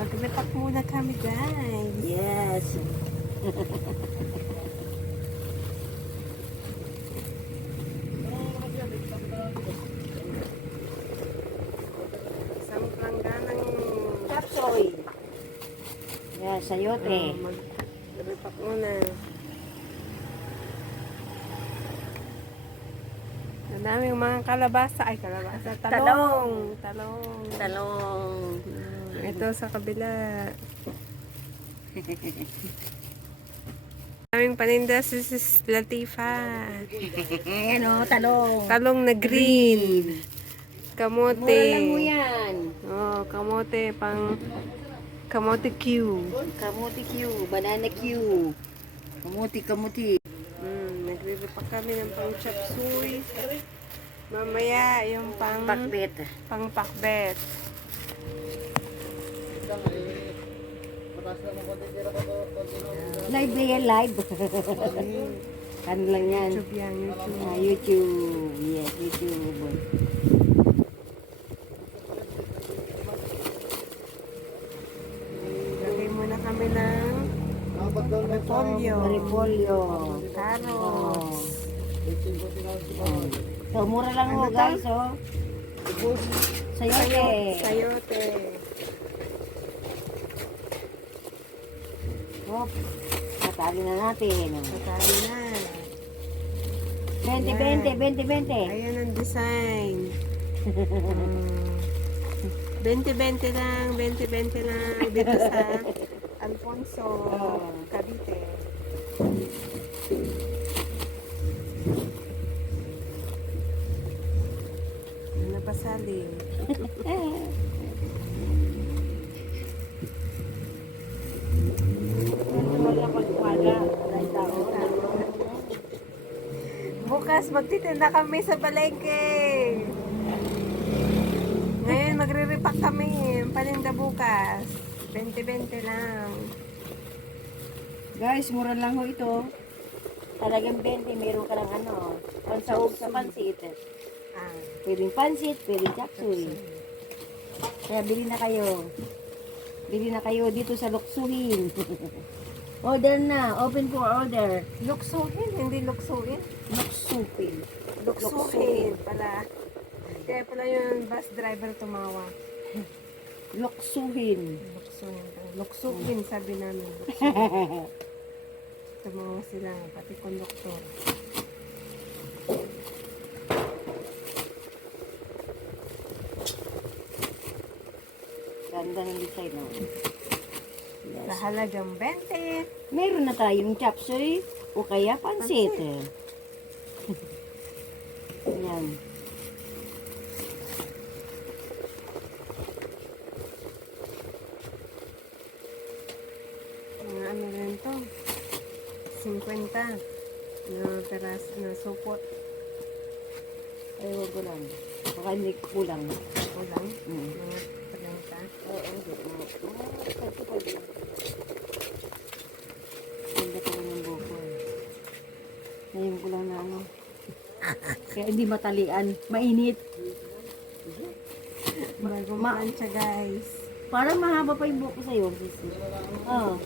Mag-repack muna kami, guys. Yes. Isang plangganang Chapsoy. Yes, sayote. mag-repack muna. Ang daming mga kalabasa. Ay, kalabasa. Talong. Talong. Talong. Ito sa kabila. Aming paninda si Sis Latifa. Ano, talong. Talong na green. Kamote. Mura lang mo yan. Oh, kamote pang kamote Q. Kamuti Q, banana Q. Kamuti. Nagre-repack kami ng pang chop suey. Mamaya yung pang Pakbet. pang pakbet. Live na yan, live. Ano lang yan? YouTube yan, YouTube. YouTube. Yes, YouTube. Lagay muna kami ng repolyo. Repolyo. Carrots. So, mura lang ho, Ano to? guys, oh. Sayote. Sayote. Oh, natali na natin. Natali na. 20. Ayan ang design. 20-20 lang, 20-20 lang dito sa Alfonso, Cavite. Napasali. Bukas magtitinda kami sa palengke. Ngayon magre-repack kami. Paninda bukas. 20-20 lang. Guys, mura lang ho ito. Talagang 20, meron ka lang ano, pansahog sa pansit. Ah, Pwedeng pansit, pwedeng chapsuy. Kaya bili na kayo. Bili na kayo dito sa Luksuhin. Order na, open for order. luksuhin, hindi luksuhin. Luksuhin. Luksuhin pala. Kaya pala yung bus driver tumawa. Luksuhin. Luksuhin. Luksuhin sabi namin. Tumawa sila, pati konduktor. Ganda ng design, no? Sa halagang 20. Meron na tayong chapsuy o kaya pansit. Yan. Mga ano rin to? 50 na peras na supot. Ay, wag ko lang. Baka hindi kulang. Kulang. Mm. Mga 30. Oo, hindi. Ito pa din. Ganda ko lang ng buko. Ngayon ko lang na ano. Kaya hindi matalian. Mainit. Bagong plancha, guys. Parang mahaba pa yung buko sa'yo, sisi. Oo.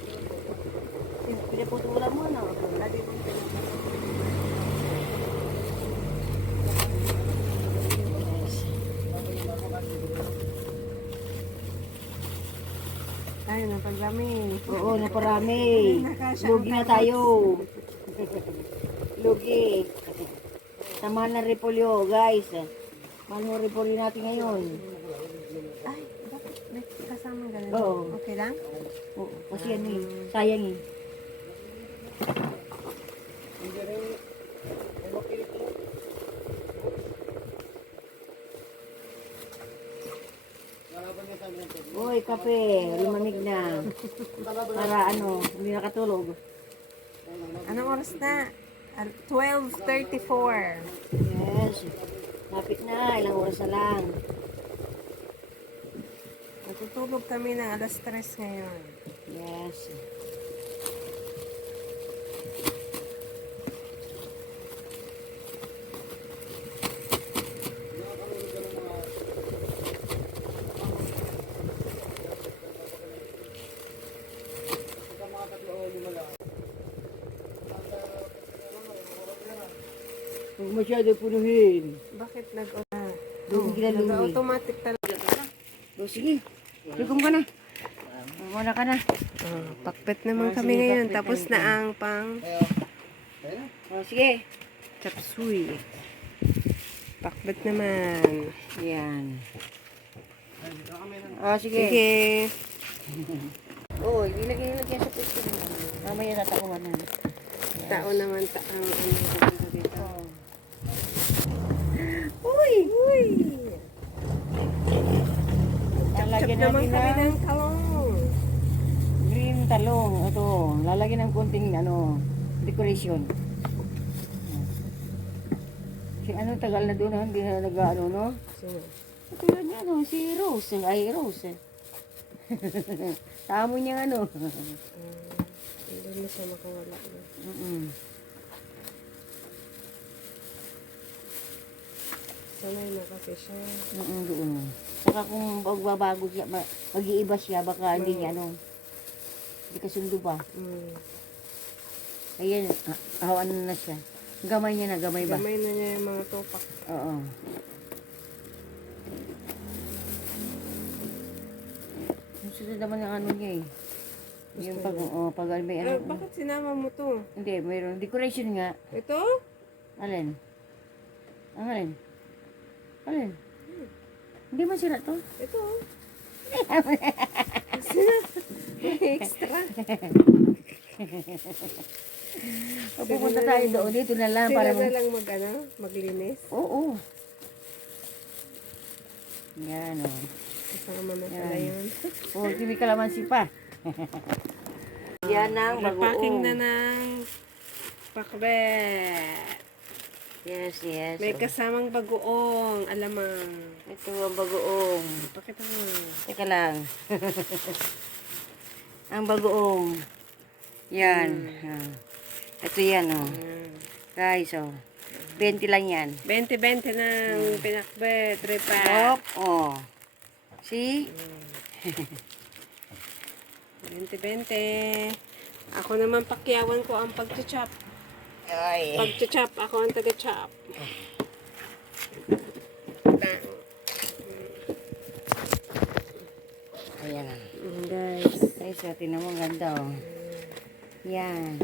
Pinaputulan mo na. Lagi kong Ay, napagdami. Oo, naparami. Nakasya Lugi ang na tayo. Lugi. Samahan ng repolyo, guys. Mahal mo repolyo natin ngayon. Ay, bakit may kasama ganun? Oo. Okay lang? Oo, kasi ano eh, sayang eh. Uy, kape, lumamig na. Para ano, hindi nakatulog. Anong oras na? 12:34. Yes. Lapit na, ilang oras na lang. Natutulog kami ng alas 3 ngayon. Yes. masyado punuhin. Bakit Nag-automatic talaga? O, sige. Tugong ka na. Muna ka na. Pakpet naman Ah, kami sige, ngayon. pakpet Tapos tayo. na ang pang O, sige. chapsuy. Pakpet naman. Yan. O, sige. Sige. Oo, ilagay sa pwesto mo. Mamaya tatakuhan na. Tao naman ang ano dito. Uy! Uy! Chap naman kami ng talong. Green talong. Ito, lalagyan ng konting decoration. Si tagal na doon, hindi na nag-ano, no? Sino? Tulad niya, si Rose. Ay, Rose. Tamo niya, Hindi na siya makawala. Sanay na kasi siya. Doon. Saka kung magbabago siya, mag-iiba siya, baka hindi niya, hindi kasundo pa. Ayan, awan na siya. Gamay niya na, gamay ba? Gamay na niya yung mga tupak. Oo. Gusto naman ng ano niya eh. Yung pag may Bakit sinama mo to? Hindi, mayroon. Decoration nga. Ito? Alin? Ang alin? Alin? Hindi masira to. Ito. Sina? Extra. Pag pupunta tayo doon, dito na lang. Sila Para na lang maglinis. Oo. Yan o. Kasama na pala yun. Oh, kimi kalamansi pa. Yan ang Repacking bagoong. na ng pakbet. Yes, yes. May kasamang bagoong, alamang. Ito ang bagoong. Pakita mo. Teka lang. Ang bagoong. Yan. Ito yan, Guys, 20 lang yan. 20-20 ng pinakbet, repack. See? 20-20. Ako naman pakyawan ko ang pag-chop. Ay. Pag-chop, ako ang taga-chop. Ayan. Guys. Guys, tingnan mo, ganda, Yan.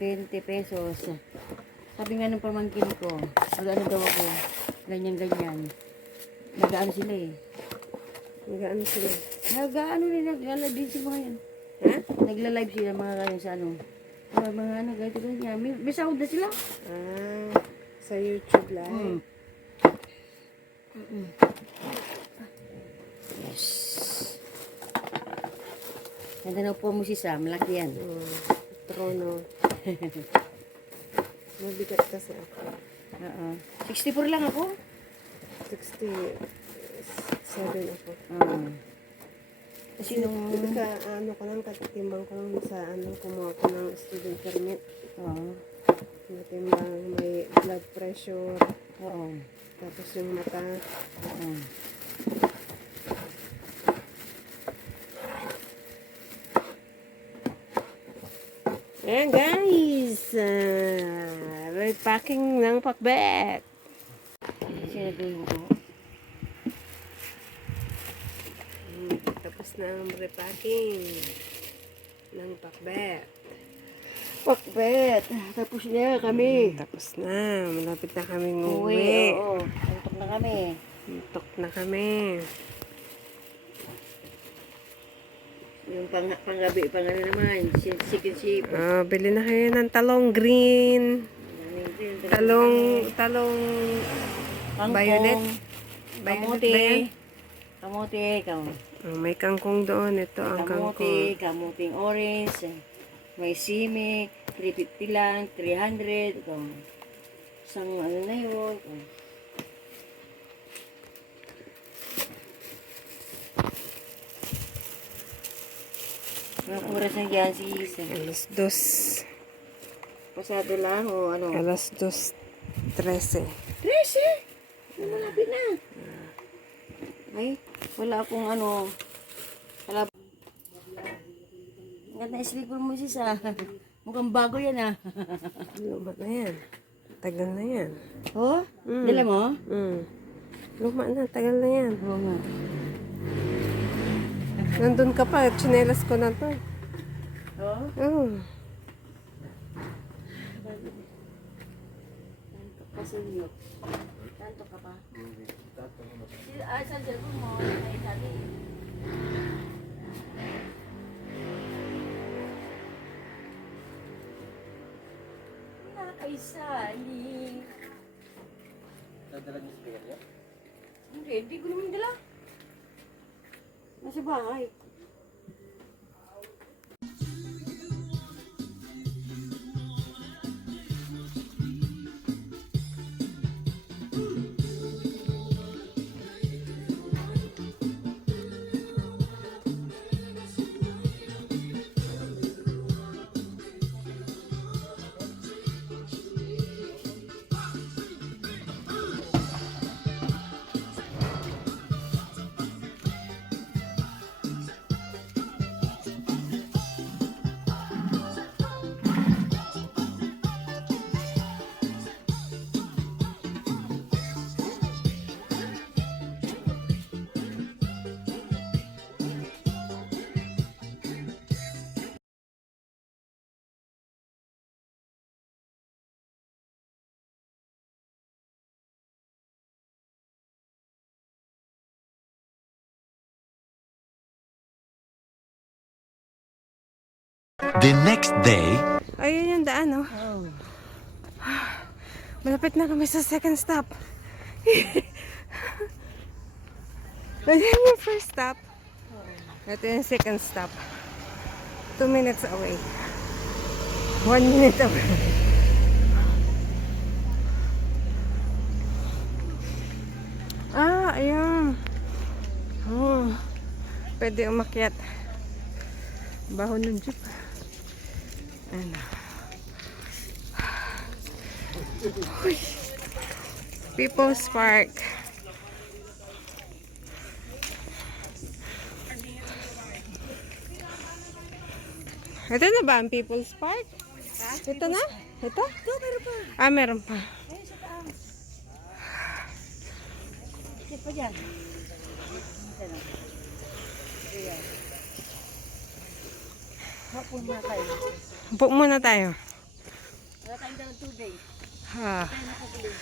20 pesos. Sabi nga ng pamangkin ko, ano daw ako, ganyan-ganyan. Nag-ano sila eh. Nag-ano sila? Nag-ano rin, nag-live din sila mga yan. Ha? Nagla-live sila mga ganyan sa ano. Mga ganito ganyan. May sahod na sila. Sa YouTube live. Yes. Ganda na po mo si Sam. Malaki yan. Trono. Mabigat kasi ako. 64 lang ako. 67 ako. Kasi nung... Ano ko lang, katitimbang ko lang sa kumuha ko ng student permit. Matimbang, may blood pressure. Tapos yung mata. Ayan guys, repacking ng pakbet. Sinabihin ko. Tapos na ang repacking ng pakbet. Pakbet. Tapos na kami. Tapos na, malapit na kaming Uwi. uwi. Oo. Antok na kami. Antok na kami. Yung panggabi, naman. Chicken sheep. Bili na kayo ng talong green. Talong violet. Violet ba yan? Kamote. May kangkong doon. Ito ang kangkong. Kamuting orange. May simi. 350 lang. 300. Isang ano na yun. Anong oras na dyan, sis? Alas 2. Pasado lang o ano? Alas 2:13. 13? Malapit na. Ay, wala akong wala. Ang ganda slipper mo sis Mukhang bago yan Luma na yan. Tagal na yan. Oh? Mm. Dala mo? Luma na, tagal na yan. Oo nga. Nandun ka pa, tsinelas ko na to. Oh? Oh. Tanto ka sulyok. Tanto ka pa? Saan cellphone mo? May sabi. Nakakaisali. Dadala niyo sa bigat niya? Hindi ko naman dala. Nasa bahay. The next day, Ayun yung daan, oh. Oh. Malapit na kami sa second stop. Ayan yung first stop. Ito yung second stop. 2 minutes away. 1 minute away. Ah, ayan. Oh, pwede umakyat. Baho ng jeep. Ano. Uy. People's Park. Ito na ba ang People's Park? Ito na? Ito? Ito, meron pa. Ah, meron pa. Ayun sa taas. Sige pa dyan. Ayan. Ayan. Hapon na tayo. Upo muna tayo. Wala tayong dalang tubig. Ha. Tayo nakabili.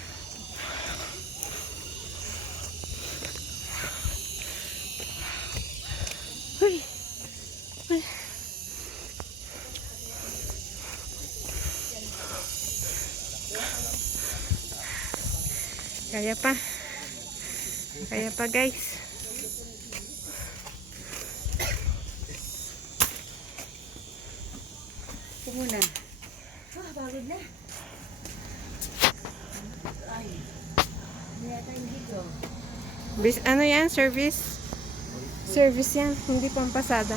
Uy. Uy. Kaya pa. Kaya pa, guys. Ito muna. Ah, pagod na. Ay. Hindi yata yung dito. Ano yan? Service? Service yan. Hindi pampasada.